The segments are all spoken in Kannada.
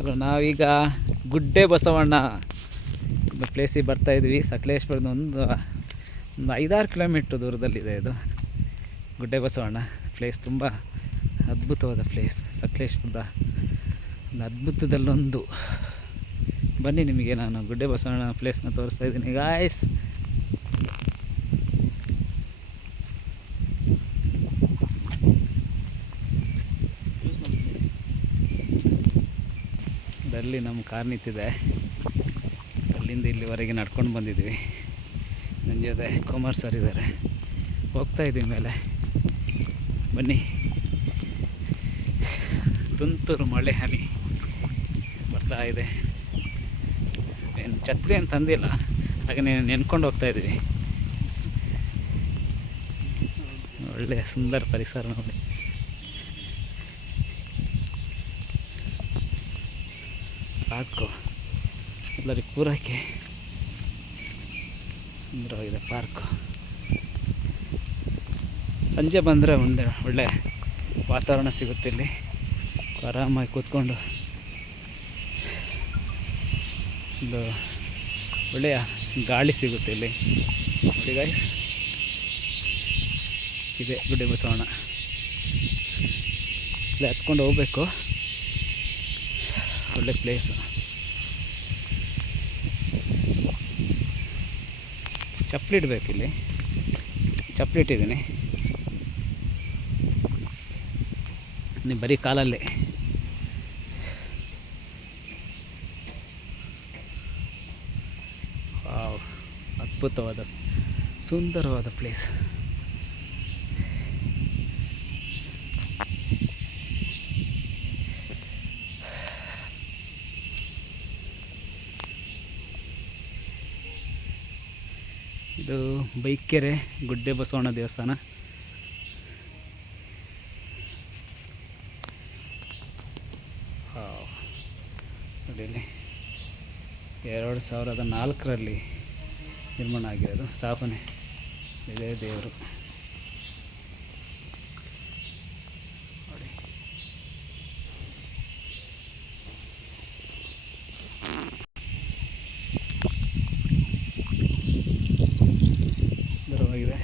ಹಲೋ ನಾವೀಗ ಗುಡ್ಡೆ ಬಸವಣ್ಣ ಪ್ಲೇಸಿಗೆ ಬರ್ತಾ ಇದ್ವಿ. ಸಕಲೇಶ್ವರದ ಒಂದು ಒಂದು ಐದಾರು ಕಿಲೋಮೀಟ್ರ್ ದೂರದಲ್ಲಿದೆ ಇದು ಗುಡ್ಡೆ ಬಸವಣ್ಣ ಪ್ಲೇಸ್ ತುಂಬ ಅದ್ಭುತವಾದ ಪ್ಲೇಸ್ ಸಕಲೇಶ್ವರದ ಒಂದು ಅದ್ಭುತದಲ್ಲೊಂದು. ಬನ್ನಿ ನಿಮಗೆ ನಾನು ಗುಡ್ಡೆ ಬಸವಣ್ಣ ಪ್ಲೇಸ್ನ ತೋರಿಸ್ತಾ ಇದ್ದೀನಿ. ಗಾಯ್ಸ್ ಅಲ್ಲಿ ನಮ್ಮ ಕಾರ್ ನಿಂತಿದೆ. ಅಲ್ಲಿಂದ ಇಲ್ಲಿವರೆಗೆ ನಡ್ಕೊಂಡು ಬಂದಿದ್ವಿ. ನನ್ನ ಜೊತೆ ಕುಮಾರ್ ಸರ್ ಇದ್ದಾರೆ. ಹೋಗ್ತಾ ಇದ್ದೀವಿ ಮೇಲೆ. ಬನ್ನಿ. ತುಂತುರು ಮಳೆ ಹನಿ ಬರ್ತಾ ಇದೆ. ಏನು ಛತ್ರಿ ಅಂತ ತಂದಿಲ್ಲ ಹಾಗೆ ನೆನ್ಕೊಂಡು ಹೋಗ್ತಾ ಇದ್ದೀವಿ ಒಳ್ಳೆಯ ಸುಂದರ ಪರಿಸರ ನೋಡಿ. ಪಾರ್ಕು ಎಲ್ಲರಿಗೆ ಕೂರೋಕ್ಕೆ ಸುಂದರವಾಗಿದೆ ಪಾರ್ಕು. ಸಂಜೆ ಬಂದರೆ ಒಂದು ಒಳ್ಳೆ ವಾತಾವರಣ ಸಿಗುತ್ತೆ ಇಲ್ಲಿ. ಆರಾಮಾಗಿ ಕೂತ್ಕೊಂಡು ಒಂದು ಒಳ್ಳೆಯ ಗಾಳಿ ಸಿಗುತ್ತೆ ಇಲ್ಲಿ. ನೋಡಿ ಗಾಯ್ಸ್ ಇದೆ ಗುಡ್ಡೆ ಬಸವಣ್ಣ. ಇಲ್ಲಿ ಹತ್ಕೊಂಡು ಹೋಗ್ಬೇಕು. ಒಳ್ಳೆ ಪ್ಲೇಸ್ ಚಪ್ಪಲಿ ಇಡಬೇಕು ಇಲ್ಲಿ. ಚಪ್ಪಲಿ ಇಟ್ಟಿದ್ದೀನಿ ನೀವು ಬರೀ ಕಾಲಲ್ಲಿ. ಅದ್ಭುತವಾದ ಸುಂದರವಾದ ಪ್ಲೇಸ್ ಇದು ಬೈಕೆರೆ ಗುಡ್ಡೆ ಬಸವಣ್ಣ ದೇವಸ್ಥಾನ. ಇಲ್ಲಿ ಎರಡು ಸಾವಿರದ ನಾಲ್ಕರಲ್ಲಿ ನಿರ್ಮಾಣ ಆಗಿರೋದು ಸ್ಥಾಪನೆ. ಇದೇ ದೇವರು ನೋಡಿ ಸುಂದರವಾಗಿದೆ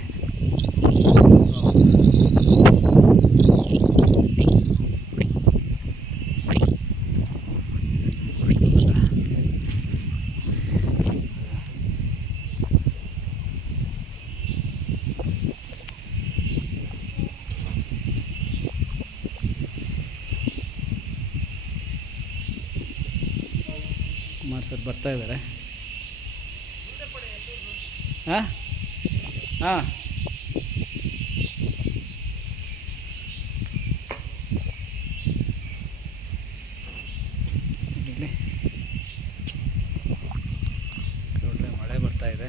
ಕುಮಾರ್ ಸರ್ ಬರ್ತಾ ಇದ್ದಾರೆ. ಹಾಂ? ಹಾಂ ಇಲ್ಲಿ ಒಳ್ಳೆ ಮಳೆ ಬರ್ತಾ ಇದೆ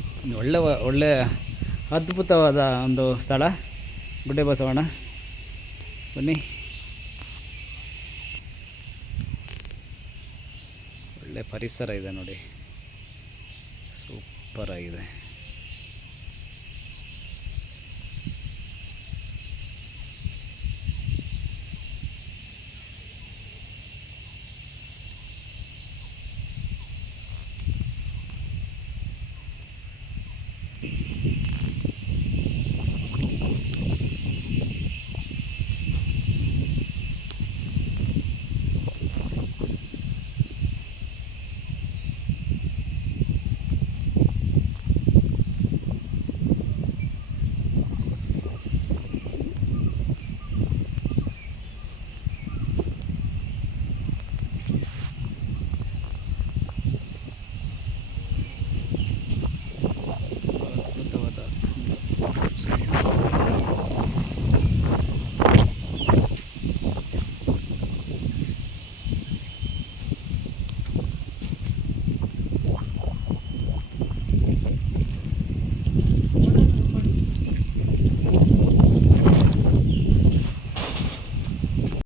ಒಂದು ಒಳ್ಳೆ ಒಳ್ಳೆಯ ಒಳ್ಳೆ ಅದ್ಭುತವಾದ ಒಂದು ಸ್ಥಳ. ಗುಡ್ಡೆ ಬಸವಣ್ಣ. ಬನ್ನಿ. ಒಳ್ಳೆ ಪರಿಸರ ಇದೆ ನೋಡಿ. ಸೂಪರ್